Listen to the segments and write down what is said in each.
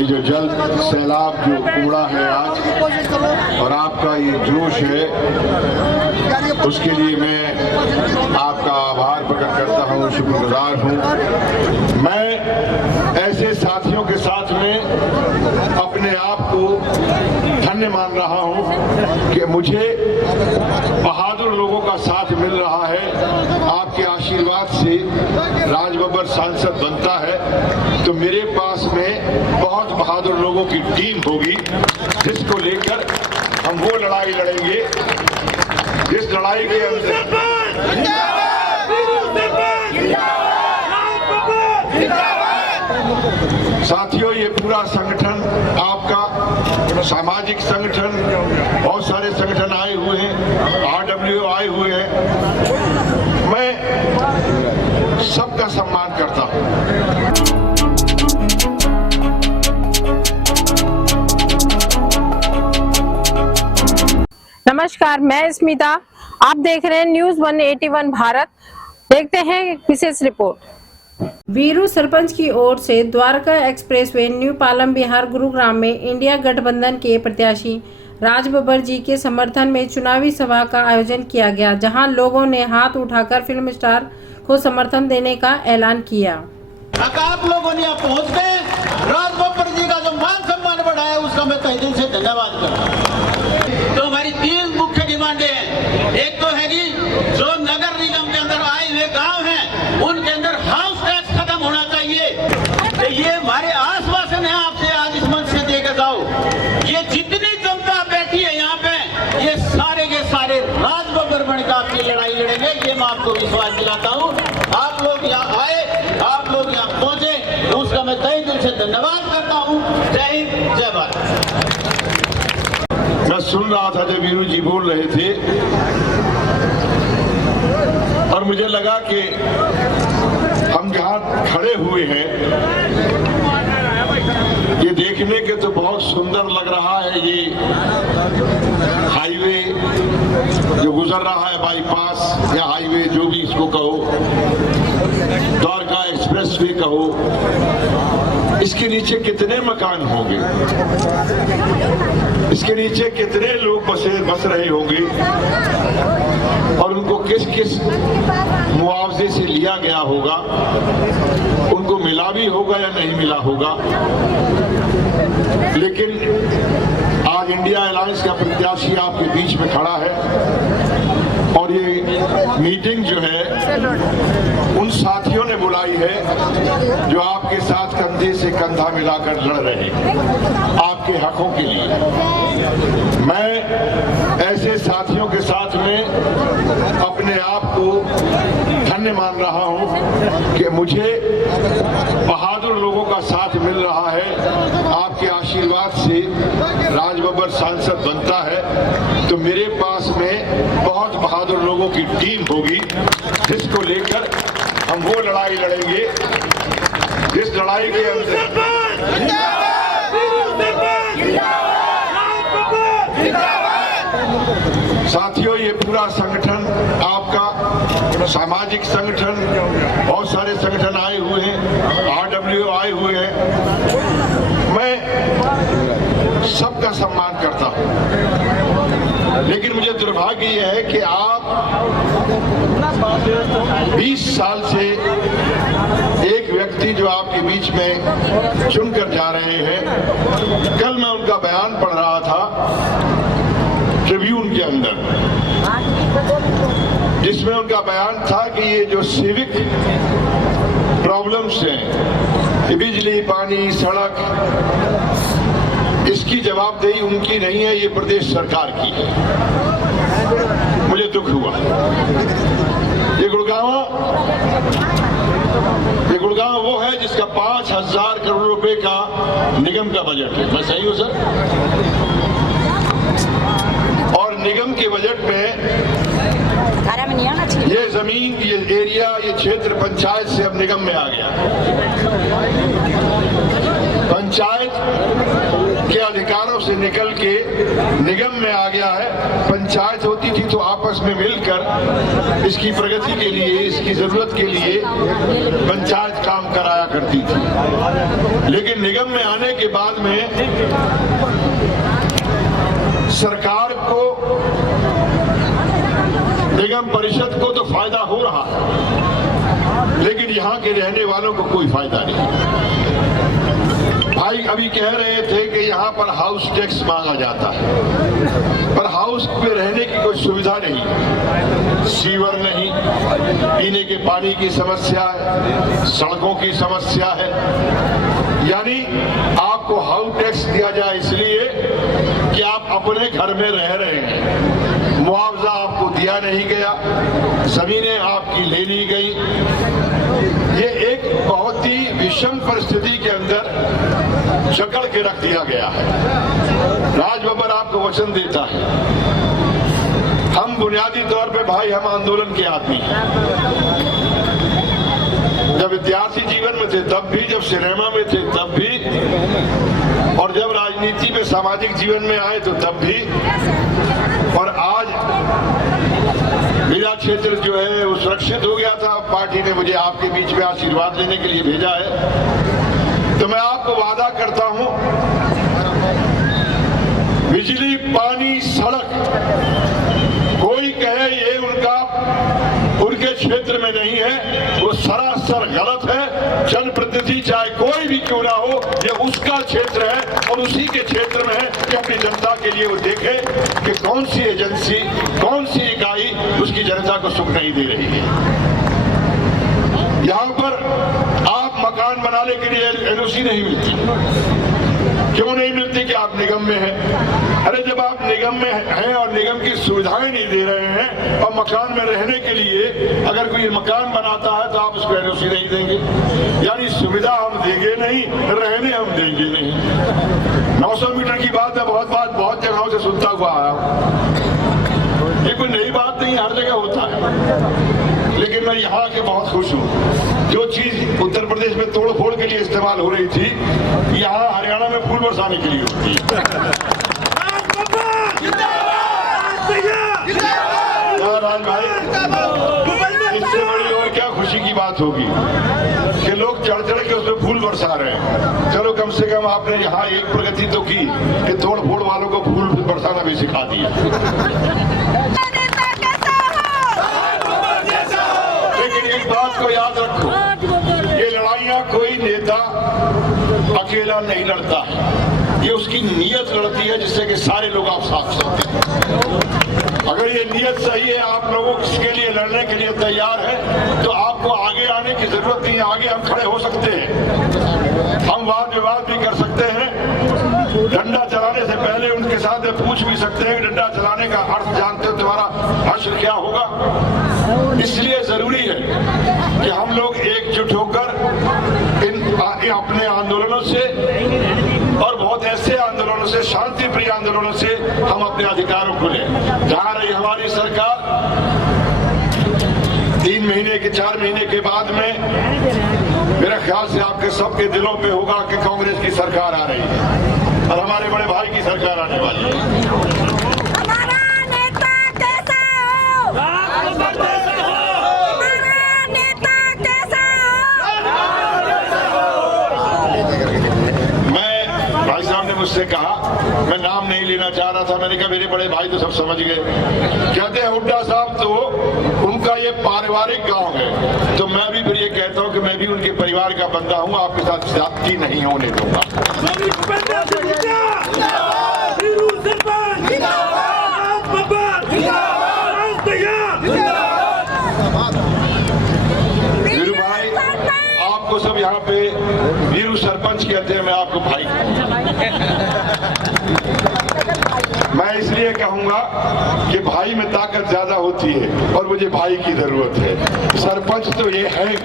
ये जो जल सैलाब जो उमड़ा है आज और आपका ये जोश है, उसके लिए मैं आपका आभार प्रकट करता हूँ, शुक्रगुजार हूँ। मैं ऐसे साथियों के साथ में अपने आप को धन्य मान रहा हूँ कि मुझे बहादुर लोगों का साथ मिल रहा है। आपके आशीर्वाद से राजबब्बर सांसद बनता है तो मेरे पास में बहुत बहादुर लोगों की टीम होगी, जिसको लेकर हम वो लड़ाई लड़ेंगे जिस लड़ाई के अंदर साथियों, ये पूरा संगठन आपका सामाजिक संगठन, बहुत सारे संगठन आए हुए हैं, RWO आए हुए हैं, मैं सबका सम्मान करता हूं। नमस्कार, मैं स्मिता, आप देख रहे हैं न्यूज़ 181 भारत। देखते हैं विशेष रिपोर्ट। वीरू सरपंच की ओर से द्वारका एक्सप्रेसवे न्यू पालम बिहार गुरुग्राम में इंडिया गठबंधन के प्रत्याशी राजबब्बर जी के समर्थन में चुनावी सभा का आयोजन किया गया, जहां लोगों ने हाथ उठाकर फिल्म स्टार को समर्थन देने का ऐलान किया। आप लोगों ने यहाँ पहुँच गए, राजबब्बर जी का जो मान सम्मान बढ़ाया उसका मैं तहे दिल से धन्यवाद करता हूँ। तो हमारी 3 मुख्य डिमांडें हैं। एक तो है कि जो नगर निगम के अंदर आए हुए गांव हैं उनके अंदर हाउस टैक्स खत्म होना चाहिए। तो ये हमारे आश्वासन है आपसे आज इस मंच से देकर जाओ। ये जितनी जनता बैठी है यहाँ पे, ये सारे के सारे राजबब्बर बनकर आपकी लड़ाई लड़ेंगे, ये मैं आपको विश्वास दिलाता हूँ। आप लोग यहाँ आए, आप लोग यहाँ पहुंचे, उसका मैं तहे दिल से धन्यवाद करता हूँ। जय हिंद, जय भारत। मैं सुन रहा था जब वीरू जी बोल रहे थे और मुझे लगा कि हम जहाँ खड़े हुए हैं ये देखने के तो बहुत सुंदर लग रहा है। ये हाईवे जो गुजर रहा है, बाईपास या हाईवे जो भी इसको कहो, द्वारका एक्सप्रेस भी कहो, इसके नीचे कितने मकान होंगे, इसके नीचे कितने लोग बस रहे होंगे और उनको किस किस मुआवजे से लिया गया होगा, उनको मिला भी होगा या नहीं मिला होगा। लेकिन आज इंडिया अलायंस का प्रत्याशी आपके बीच में खड़ा है और ये मीटिंग जो है उन साथियों ने बुलाई है जो आपके साथ कंधे से कंधा मिलाकर लड़ रहे हैं आपके हकों के लिए। मैं ऐसे साथियों के साथ में अपने आप को धन्य मान रहा हूं कि मुझे बहादुर लोगों का साथ मिल रहा है। आपके आशीर्वाद से राजबब्बर सांसद बनता है तो मेरे पास में बहुत बहादुर लोगों की टीम होगी, जिसको लेकर हम वो लड़ाई लड़ेंगे जिस लड़ाई के अंदर साथियों, ये पूरा संगठन आपका सामाजिक संगठन, बहुत सारे संगठन आए हुए हैं, RWO आए हुए हैं, मैं सबका सम्मान करता हूं। लेकिन मुझे दुर्भाग्य यह है कि आप 20 साल से एक व्यक्ति जो आपके बीच में चुनकर जा रहे हैं, कल मैं उनका बयान पढ़ रहा था ट्रिब्यून के अंदर, जिसमें उनका बयान था कि ये जो सिविक प्रॉब्लम्स हैं, ये बिजली, पानी, सड़क, इसकी जवाबदेही उनकी नहीं है, ये प्रदेश सरकार की है। मुझे दुख हुआ। ये गुड़गांव वो है जिसका 5000 करोड़ रुपए का निगम का बजट है। मैं सही हूं सर? और निगम के बजट में ये जमीन, ये एरिया, ये क्षेत्र पंचायत से अब निगम में आ गया। पंचायत के अधिकारों से निकल के निगम में आ गया है। पंचायत होती थी तो आपस में मिलकर इसकी प्रगति के लिए, इसकी जरूरत के लिए पंचायत काम कराया करती थी। लेकिन निगम में आने के बाद में सरकार को, निगम परिषद को तो फायदा हो रहा है, लेकिन यहाँ के रहने वालों को कोई फायदा नहीं। भाई अभी कह रहे थे कि यहाँ पर हाउस टैक्स मांगा जाता है, पर हाउस पे रहने की कोई सुविधा नहीं, सीवर नहीं, पीने के पानी की समस्या है, सड़कों की समस्या है। यानी आपको हाउस टैक्स दिया जाए इसलिए कि आप अपने घर में रह रहे हैं, मुआवजा आपको दिया नहीं गया, जमीनें आपकी ले ली गई। ये एक बहुत ही विषम परिस्थिति के अंदर जकड़ के रख दिया गया है। राज बब्बर आपको वचन देता है, हम बुनियादी तौर पे भाई हम आंदोलन के आदमी हैं। जब विद्यार्थी जीवन में थे तब भी, जब सिनेमा में थे तब भी, और जब राजनीति में सामाजिक जीवन में आए तो तब भी, और आज मेरा क्षेत्र जो है वो सुरक्षित हो गया था। पार्टी ने मुझे आपके बीच में आशीर्वाद लेने के लिए भेजा है, तो मैं आपको वादा करता हूं, बिजली, पानी, सड़क, कोई कहे ये उनके क्षेत्र में नहीं है, वो सरासर गलत है। जनप्रतिनिधि चाहे कोई भी क्यों ना हो, ये उसका क्षेत्र है और उसी के क्षेत्र में है कि अपनी जनता के लिए वो देखे कि कौन सी एजेंसी, कौन सी इकाई उसकी जनता को सुख नहीं दे रही है। यहाँ पर आप मकान बनाने के लिए एनओसी नहीं मिलती। क्यों नहीं मिलती? कि आप निगम में हैं। अरे जब आप निगम में हैं और निगम की सुविधाएं नहीं दे रहे हैं और मकान में रहने के लिए अगर कोई मकान बनाता है तो आप उसको एनओसी नहीं देंगे। यानी सुविधा हम देंगे नहीं, रहने हम देंगे नहीं। 900 मीटर की बात है, बहुत जगहों से सुनता हुआ आया हूं। ये कोई नई बात नहीं, हर जगह होता है। लेकिन मैं यहाँ के बहुत खुश हूँ। जो चीज उत्तर प्रदेश में तोड़ फोड़ के लिए इस्तेमाल हो रही थी, यहाँ हरियाणा में फूल बरसाने के लिए होती है। राज भाई, इससे बड़ी और क्या खुशी की बात होगी कि लोग चढ़ चढ़ के उसमें फूल बरसा रहे हैं। चलो कम से कम आपने यहाँ एक प्रगति तो की कि तोड़ फोड़ वालों को फूल बरसाना भी सिखा दिया। लेकिन एक बात को याद रखो, ये लड़ाइयाँ कोई नेता अकेला नहीं लड़ता है, ये उसकी नीयत लड़ती है जिससे कि सारे लोग आप साथ चलते हैं। अगर ये नीयत सही है, आप लोगों के लिए लड़ने के लिए तैयार है, तो आपको आगे आने की जरूरत नहीं है। आगे हम खड़े हो सकते हैं, हम वाद विवाद भी कर सकते हैं, डंडा चलाने से पहले उनके साथ पूछ भी सकते हैं कि डंडा चलाने का अर्थ जानते हो, तुम्हारा हश्र क्या होगा। इसलिए जरूरी है कि हम लोग एकजुट होकर इन अपने आंदोलनों से और बहुत ऐसे आंदोलनों से, शांति प्रिय आंदोलनों से हम अपने अधिकारों को लें। जहां रही हमारी सरकार 3 महीने के 4 महीने के बाद में मेरा ख्याल से आपके सबके दिलों पे होगा कि कांग्रेस की सरकार आ रही है और हमारे बड़े भाई की सरकार आने वाली है। मुझसे कहा, मैं नाम नहीं लेना चाह रहा था, मैंने कहा मेरे बड़े भाई तो सब समझ गए। कहते हैं हुड्डा साहब तो उनका ये पारिवारिक गांव है, तो मैं भी फिर ये कहता हूं कि मैं भी उनके परिवार का बंदा हूं, आपके साथ ज्यादती नहीं होने दूंगा। वीरू भाई, आपको सब यहाँ पे वीरू सरपंच कहते हैं, मैं आपको भाई मैं इसलिए कहूंगा कि भाई में ताकत ज्यादा होती है और मुझे भाई की जरूरत है। सरपंच तो ये है ही।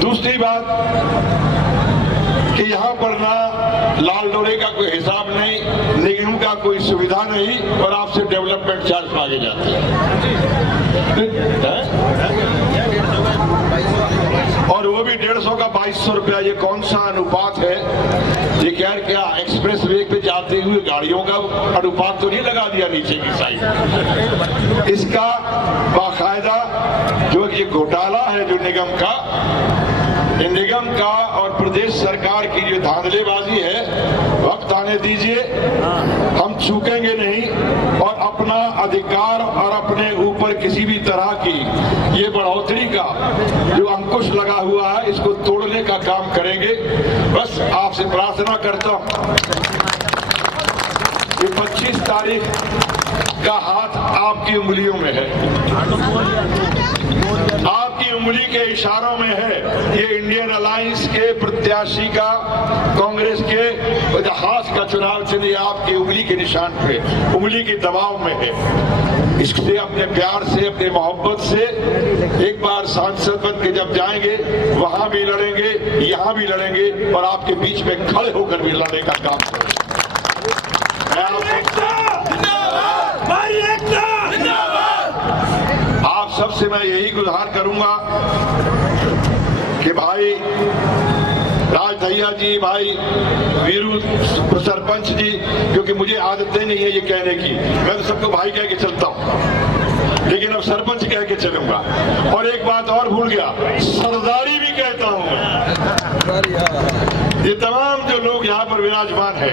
दूसरी बात कि यहाँ पर ना लाल डोरे का कोई हिसाब नहीं, निगम का कोई सुविधा नहीं और आपसे डेवलपमेंट चार्ज मांगे जाते हैं। और वो वो भी 150 का 2200 रुपया। ये कौन सा अनुपात है? ये क्या एक्सप्रेस वे पे जाते हुए गाड़ियों का अनुपात तो नहीं लगा दिया नीचे की साइड? इसका बाकायदा जो ये घोटाला है जो निगम का और प्रदेश सरकार की जो धांधलेबाजी है, वक्त आने दीजिए, हम चूकेंगे नहीं और अपना अधिकार और अपने ऊपर किसी भी तरह की ये बढ़ोतरी का जो अंकुश लगा हुआ है इसको तोड़ने का काम करेंगे। बस आपसे प्रार्थना करता हूं कि 25 तारीख का हाथ आपकी उंगलियों में है, आपकी उंगली के इशारों में है। ये इंडियन अलायंस के प्रत्याशी का, कांग्रेस के इतिहास का चुनाव चिन्ह आपकी उंगली के निशान पे, उंगली के दबाव में है। इससे अपने प्यार से, अपने मोहब्बत से एक बार सांसद बन के जब जाएंगे वहां भी लड़ेंगे, यहां भी लड़ेंगे और आपके बीच में खड़े होकर भी लड़ने का काम करेंगे। आप सबसे मैं यही गुहार करूंगा कि भाई राज दहिया जी, भाई वीरू सरपंच जी, क्योंकि मुझे आदतें नहीं है ये कहने की, मैं तो सबको भाई कह के चलता हूं, लेकिन अब सरपंच कह के चलूंगा। और एक बात और भूल गया, सरदारी भी कहता हूं मैं। ये तमाम जो लोग यहाँ पर विराजमान है,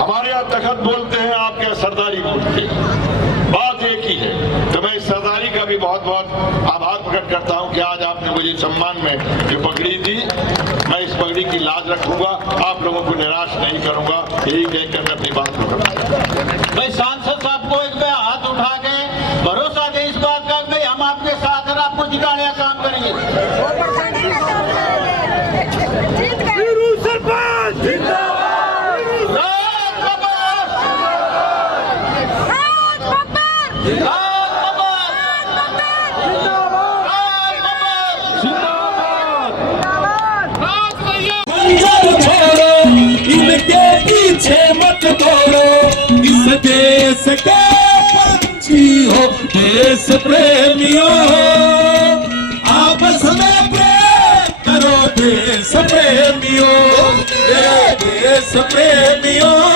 हमारे यहाँ तखत बोलते हैं, आपके यहाँ सरदारी बोलते हैं, बात एक ही है। तो मैं इस सरदारी का भी बहुत बहुत आभार प्रकट करता हूं कि आज आपने मुझे सम्मान में जो पगड़ी दी, मैं इस पगड़ी की लाज रखूंगा, आप लोगों को निराश नहीं करूंगा। यही कहकर मैं अपनी बात करूंगा। भाई सांसद साहब को एक बार हाथ उठा के भरोसा दे इस बात का, भाई हम आपके साथ हैं, आपको जिताने का काम करेंगे। सरपंच इनके पीछे मत दौड़ो, इस देश के पंछी हो, देश प्रेमियों, आपस में प्रेम करो देश प्रेमियों, देश प्रेमियों।